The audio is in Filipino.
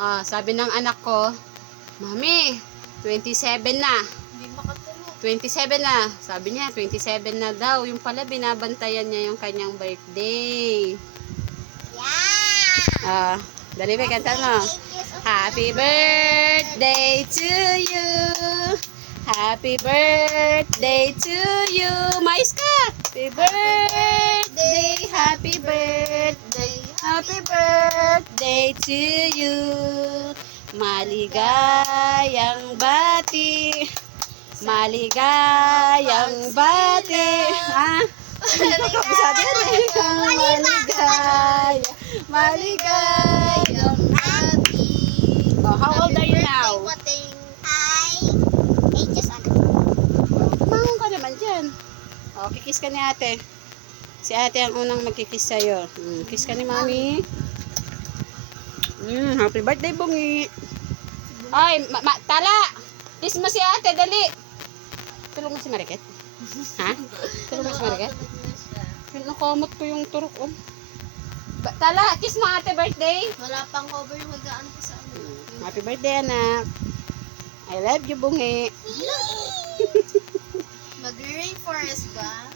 Sabi ng anak ko, Mami, 27 na. Hindi makatulog. 27 na. Sabi niya, 27 na daw. Yung pala, binabantayan niya yung kanyang birthday. Yeah! Dali ba, kanta mo. Happy birthday to you. Happy birthday to you. Mais ka. Happy birthday. Happy birthday. Happy birthday to you. Maligayang bati. Maligayang bati. Kabisado yan eh. Maligayang Happy. how old are you now? Wating ay 8 years old. Mangon ka naman dyan. Kikis ka ni ate. Si ate ang unang magkikis sa'yo. Kiss ka ni mami. Happy birthday, Bungi. Ay, tala! Kiss mo si ate, dali. Tulong mo si Mariket. Ha? Tulong mo si Mariket? Nakamot ko yung turok. Tala, kiss mo ate, birthday. Wala pang cover yung magaan ko sa ano. Happy birthday, anak. I love you, Bungi. Mag-rainforest ba?